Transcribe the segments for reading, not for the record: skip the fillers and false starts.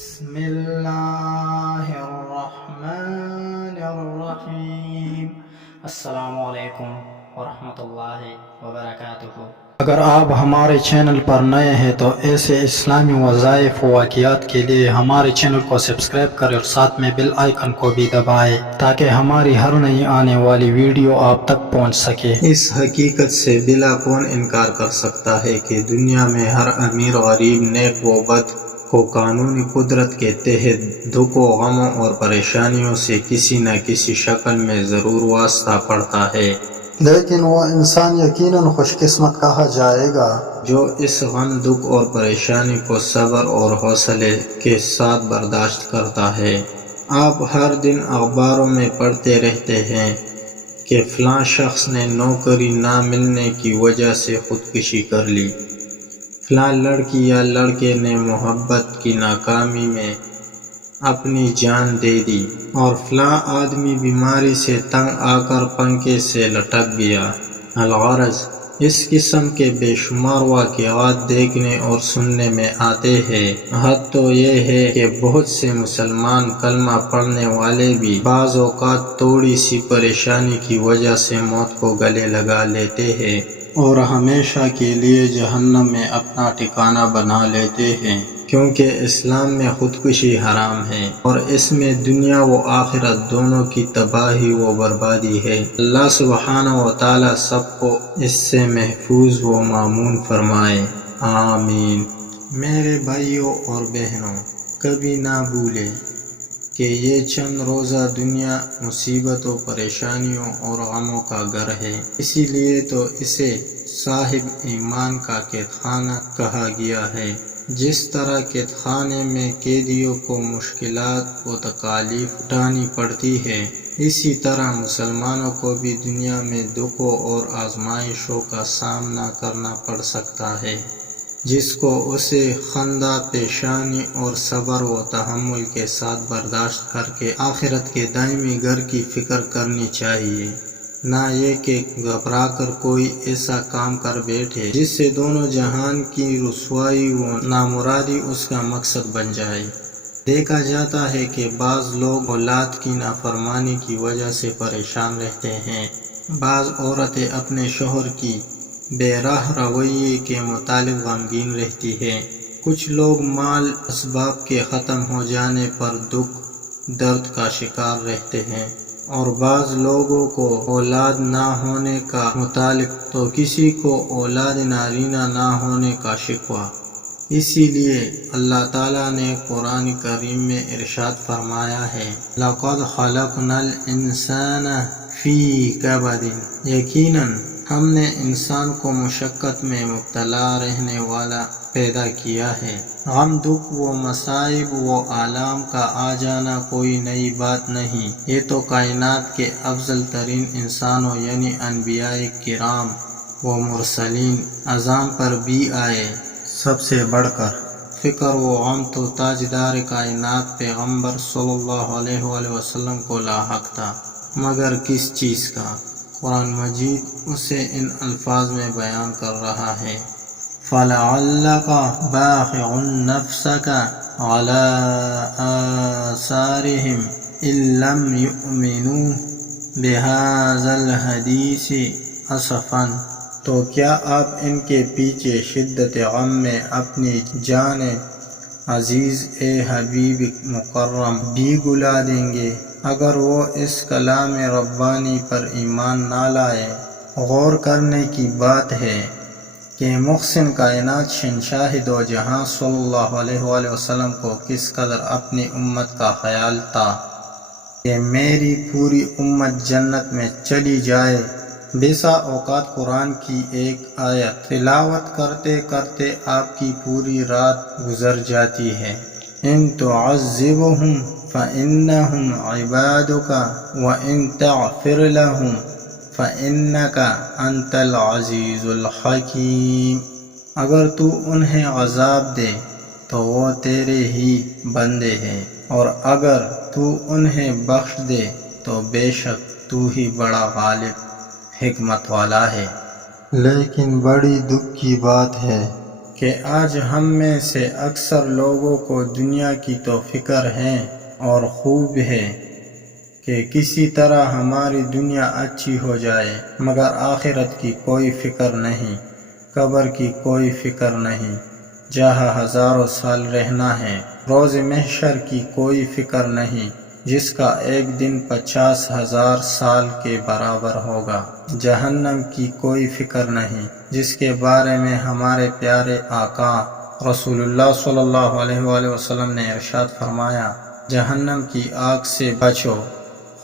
بسم اللہ الرحمن الرحیم۔ السلام علیکم ورحمۃ اللہ وبرکاتہ۔ اگر آپ ہمارے چینل پر نئے ہیں تو ایسے اسلامی وظائف و واقعات کے لیے ہمارے چینل کو سبسکرائب کریں اور ساتھ میں بیل آئیکن کو بھی دبائیں تاکہ ہماری ہر نئی آنے والی ویڈیو آپ تک پہنچ سکے۔ اس حقیقت سے بلا کون انکار کر سکتا ہے کہ دنیا میں ہر امیر غریب نیک و بد کو قانونی قدرت کے تحت دکھ و غموں اور پریشانیوں سے کسی نہ کسی شکل میں ضرور واسطہ پڑتا ہے، لیکن وہ انسان یقیناً خوش قسمت کہا جائے گا جو اس غم دکھ اور پریشانی کو صبر اور حوصلے کے ساتھ برداشت کرتا ہے۔ آپ ہر دن اخباروں میں پڑھتے رہتے ہیں کہ فلاں شخص نے نوکری نہ ملنے کی وجہ سے خودکشی کر لی، فلاں لڑکی یا لڑکے نے محبت کی ناکامی میں اپنی جان دے دی، اور فلاں آدمی بیماری سے تنگ آ کر پنکھے سے لٹک گیا۔ الغرض اس قسم کے بے شمار واقعات دیکھنے اور سننے میں آتے ہیں۔ حد تو یہ ہے کہ بہت سے مسلمان کلمہ پڑھنے والے بھی بعض اوقات تھوڑی سی پریشانی کی وجہ سے موت کو گلے لگا لیتے ہیں اور ہمیشہ کے لیے جہنم میں اپنا ٹھکانہ بنا لیتے ہیں، کیونکہ اسلام میں خودکشی حرام ہے اور اس میں دنیا و آخرت دونوں کی تباہی و بربادی ہے۔ اللہ سبحانہ و تعالی سب کو اس سے محفوظ و مامون فرمائے، آمین۔ میرے بھائیوں اور بہنوں، کبھی نہ بھولیں کہ یہ چند روزہ دنیا مصیبتوں، پریشانیوں اور غموں کا گھر ہے، اسی لیے تو اسے صاحب ایمان کا قید خانہ کہا گیا ہے۔ جس طرح قید خانے میں قیدیوں کو مشکلات و تکالیف اٹھانی پڑتی ہے، اسی طرح مسلمانوں کو بھی دنیا میں دکھوں اور آزمائشوں کا سامنا کرنا پڑ سکتا ہے، جس کو اسے خندہ پیشانی اور صبر و تحمل کے ساتھ برداشت کر کے آخرت کے دائمی گھر کی فکر کرنی چاہیے، نہ یہ کہ گھبرا کر کوئی ایسا کام کر بیٹھے جس سے دونوں جہان کی رسوائی و نامرادی اس کا مقصد بن جائے۔ دیکھا جاتا ہے کہ بعض لوگ اولاد کی نافرمانی کی وجہ سے پریشان رہتے ہیں، بعض عورتیں اپنے شوہر کی بے راہ رویے کے متعلق غمگین رہتی ہیں، کچھ لوگ مال اسباب کے ختم ہو جانے پر دکھ درد کا شکار رہتے ہیں، اور بعض لوگوں کو اولاد نہ ہونے کا متعلق تو کسی کو اولاد نارینہ نہ ہونے کا شکوہ۔ اسی لیے اللہ تعالیٰ نے قرآن کریم میں ارشاد فرمایا ہے، لَقَدْ خَلَقْنَا الْإِنسَانَ فِي كَبَدٍ، یقیناً ہم نے انسان کو مشقت میں مبتلا رہنے والا پیدا کیا ہے۔ غم دکھ و مصائب و آلام کا آ جانا کوئی نئی بات نہیں، یہ تو کائنات کے افضل ترین انسانوں یعنی انبیاء کرام و مرسلین اعظام پر بھی آئے۔ سب سے بڑھ کر فکر و غم تو تاجدار کائنات پیغمبر صلی اللہ علیہ وآلہ وسلم کو لاحق تھا، مگر کس چیز کا؟ قرآن مجید اسے ان الفاظ میں بیان کر رہا ہے، فَلَعَلَّكَ بَاخِعٌ نَفْسَكَ عَلَىٰ آثَارِهِمْ إِن لَّمْ يُؤْمِنُوا بِهَٰذَا الْحَدِيثِ أَسَفًا، تو کیا آپ ان کے پیچھے شدت غم میں اپنی جان عزیز اے حبیب مکرم بھی گلا دیں گے اگر وہ اس کلام ربانی پر ایمان نہ لائے؟ غور کرنے کی بات ہے کہ محسن کائنات شہنشاہ دو جہاں صلی اللہ علیہ وآلہ وسلم کو کس قدر اپنی امت کا خیال تھا کہ میری پوری امت جنت میں چلی جائے۔ بیسا اوقات قرآن کی ایک آیت تلاوت کرتے کرتے آپ کی پوری رات گزر جاتی ہے، ان تعذبہم فإنہم عبادک وإن تغفر لہم فإنک انت العزیز الحکیم، اگر تو انہیں عذاب دے تو وہ تیرے ہی بندے ہیں، اور اگر تو انہیں بخش دے تو بے شک تو ہی بڑا غالب حکمت والا ہے۔ لیکن بڑی دکھ کی بات ہے کہ آج ہم میں سے اکثر لوگوں کو دنیا کی تو فکر ہے اور خوب ہے کہ کسی طرح ہماری دنیا اچھی ہو جائے، مگر آخرت کی کوئی فکر نہیں، قبر کی کوئی فکر نہیں جہاں ہزاروں سال رہنا ہے، روز محشر کی کوئی فکر نہیں جس کا ایک دن 50,000 سال کے برابر ہوگا، جہنم کی کوئی فکر نہیں جس کے بارے میں ہمارے پیارے آقا رسول اللہ صلی اللہ علیہ وآلہ وسلم نے ارشاد فرمایا، جہنم کی آگ سے بچو،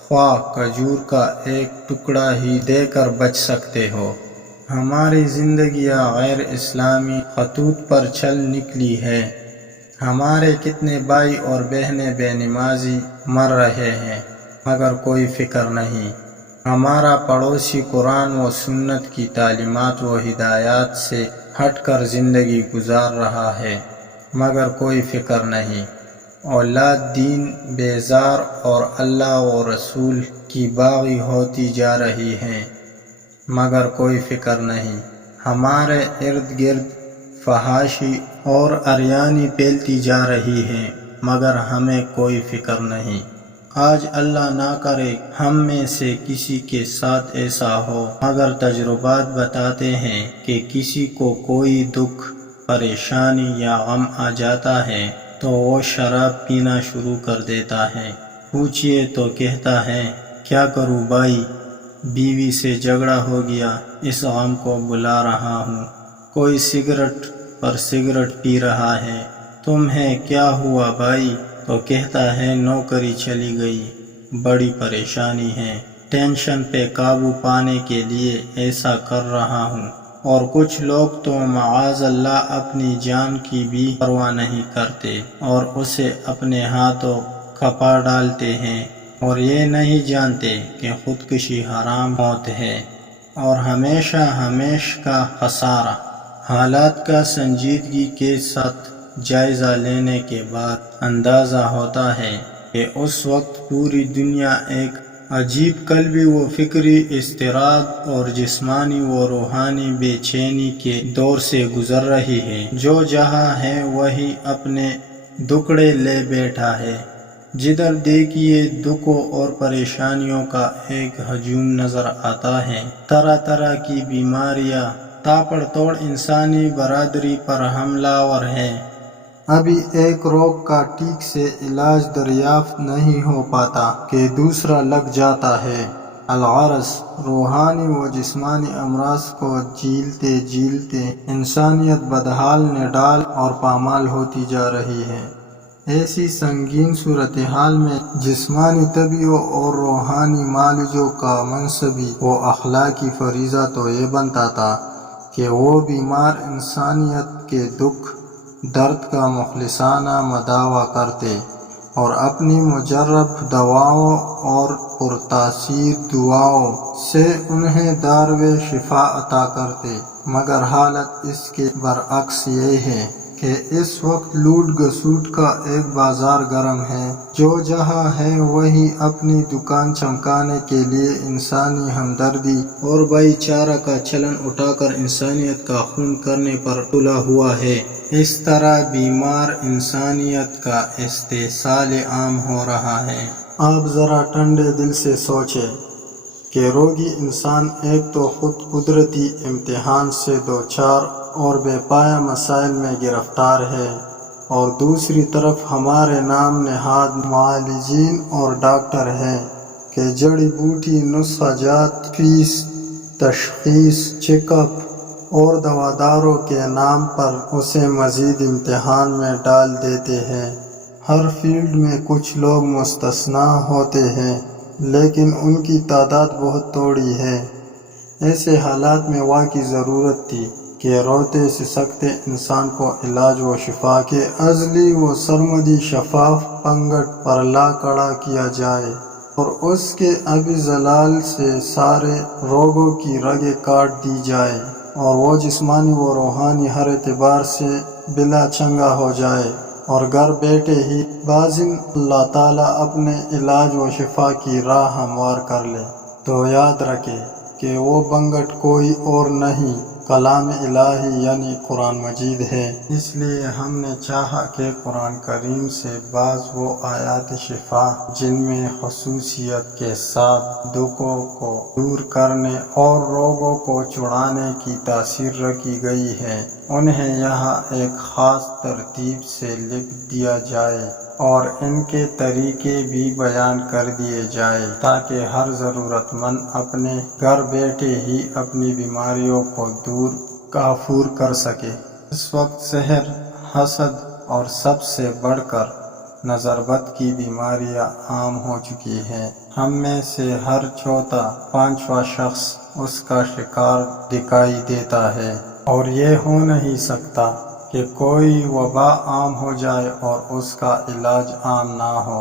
خواہ کھجور کا ایک ٹکڑا ہی دے کر بچ سکتے ہو۔ ہماری زندگیاں غیر اسلامی خطوط پر چل نکلی ہے، ہمارے کتنے بھائی اور بہنیں بے نمازی مر رہے ہیں مگر کوئی فکر نہیں، ہمارا پڑوسی قرآن و سنت کی تعلیمات و ہدایات سے ہٹ کر زندگی گزار رہا ہے مگر کوئی فکر نہیں، اولاد دین بیزار اور اللہ و رسول کی باغی ہوتی جا رہی ہے مگر کوئی فکر نہیں، ہمارے ارد گرد فحاشی اور عریانی پھیلتی جا رہی ہے مگر ہمیں کوئی فکر نہیں۔ آج اللہ نہ کرے ہم میں سے کسی کے ساتھ ایسا ہو، مگر تجربات بتاتے ہیں کہ کسی کو کوئی دکھ، پریشانی یا غم آ جاتا ہے تو وہ شراب پینا شروع کر دیتا ہے، پوچھئے تو کہتا ہے کیا کروں بھائی، بیوی سے جھگڑا ہو گیا، اس غم کو بلا رہا ہوں، کوئی سگریٹ پر سگریٹ پی رہا ہے، تمہیں کیا ہوا بھائی، تو کہتا ہے نوکری چلی گئی، بڑی پریشانی ہے، ٹینشن پہ قابو پانے کے لیے ایسا کر رہا ہوں۔ اور کچھ لوگ تو معاذ اللہ اپنی جان کی بھی پرواہ نہیں کرتے اور اسے اپنے ہاتھوں کھپا ڈالتے ہیں اور یہ نہیں جانتے کہ خودکشی حرام موت ہے اور ہمیشہ ہمیشہ کا خسارہ۔ حالات کا سنجیدگی کے ساتھ جائزہ لینے کے بعد اندازہ ہوتا ہے کہ اس وقت پوری دنیا ایک عجیب قلبی و فکری اضطراب اور جسمانی و روحانی بے چینی کے دور سے گزر رہی ہے، جو جہاں ہے وہی اپنے دکڑے لے بیٹھا ہے، جدھر دیکھیے دکھوں اور پریشانیوں کا ایک ہجوم نظر آتا ہے، طرح طرح کی بیماریاں تاپڑ توڑ انسانی برادری پر حملہ آور ہیں، ابھی ایک روگ کا ٹھیک سے علاج دریافت نہیں ہو پاتا کہ دوسرا لگ جاتا ہے۔ الغرض روحانی و جسمانی امراض کو جھیلتے جھیلتے انسانیت بدحال نڈال اور پامال ہوتی جا رہی ہے۔ ایسی سنگین صورتحال میں جسمانی طبیوں اور روحانی معالجوں کا منصبی و اخلاقی فریضہ تو یہ بنتا تھا کہ وہ بیمار انسانیت کے دکھ درد کا مخلصانہ مداوع کرتے اور اپنی مجرب دواؤں اور پرتاثیر دعاؤں سے انہیں دارو شفا عطا کرتے، مگر حالت اس کے برعکس یہ ہے کہ اس وقت لوٹ گھسوٹ کا ایک بازار گرم ہے، جو جہاں ہے وہی اپنی دکان چمکانے کے لیے انسانی ہمدردی اور بھائی چارہ کا چلن اٹھا کر انسانیت کا خون کرنے پر تلا ہوا ہے۔ اس طرح بیمار انسانیت کا استحصال عام ہو رہا ہے۔ آپ ذرا ٹھنڈے دل سے سوچیں کہ روگی انسان ایک تو خود قدرتی امتحان سے دوچار اور بے پایہ مسائل میں گرفتار ہے، اور دوسری طرف ہمارے نام نہاد معالجین اور ڈاکٹر ہیں کہ جڑی بوٹی، نسخہ جات، فیس، تشخیص، چیک اپ اور دواداروں کے نام پر اسے مزید امتحان میں ڈال دیتے ہیں۔ ہر فیلڈ میں کچھ لوگ مستثنیٰ ہوتے ہیں لیکن ان کی تعداد بہت تھوڑی ہے۔ ایسے حالات میں واقعی ضرورت تھی کہ روتے سسکتے انسان کو علاج و شفا کے ازلی و سرمدی شفاف پنگھٹ پر لا کھڑا کیا جائے اور اس کے آبی زلال سے سارے روگوں کی رگیں کاٹ دی جائے اور وہ جسمانی و روحانی ہر اعتبار سے بلا چنگا ہو جائے اور گھر بیٹھے ہی باذن اللہ تعالیٰ اپنے علاج و شفا کی راہ ہموار کر لے۔ تو یاد رکھے کہ وہ پنگھٹ کوئی اور نہیں کلام الہی یعنی قرآن مجید ہے، اس لیے ہم نے چاہا کہ قرآن کریم سے بعض وہ آیات شفا جن میں خصوصیت کے ساتھ دکھوں کو دور کرنے اور روگوں کو چھڑانے کی تاثیر رکھی گئی ہے، انہیں یہاں ایک خاص ترتیب سے لکھ دیا جائے اور ان کے طریقے بھی بیان کر دیے جائے تاکہ ہر ضرورت مند اپنے گھر بیٹھے ہی اپنی بیماریوں کو دور کافور کر سکے۔ اس وقت سحر، حسد اور سب سے بڑھ کر نظر بد کی بیماریاں عام ہو چکی ہیں۔ ہم میں سے ہر چوتھا پانچواں شخص اس کا شکار دکھائی دیتا ہے، اور یہ ہو نہیں سکتا کہ کوئی وبا عام ہو جائے اور اس کا علاج عام نہ ہو۔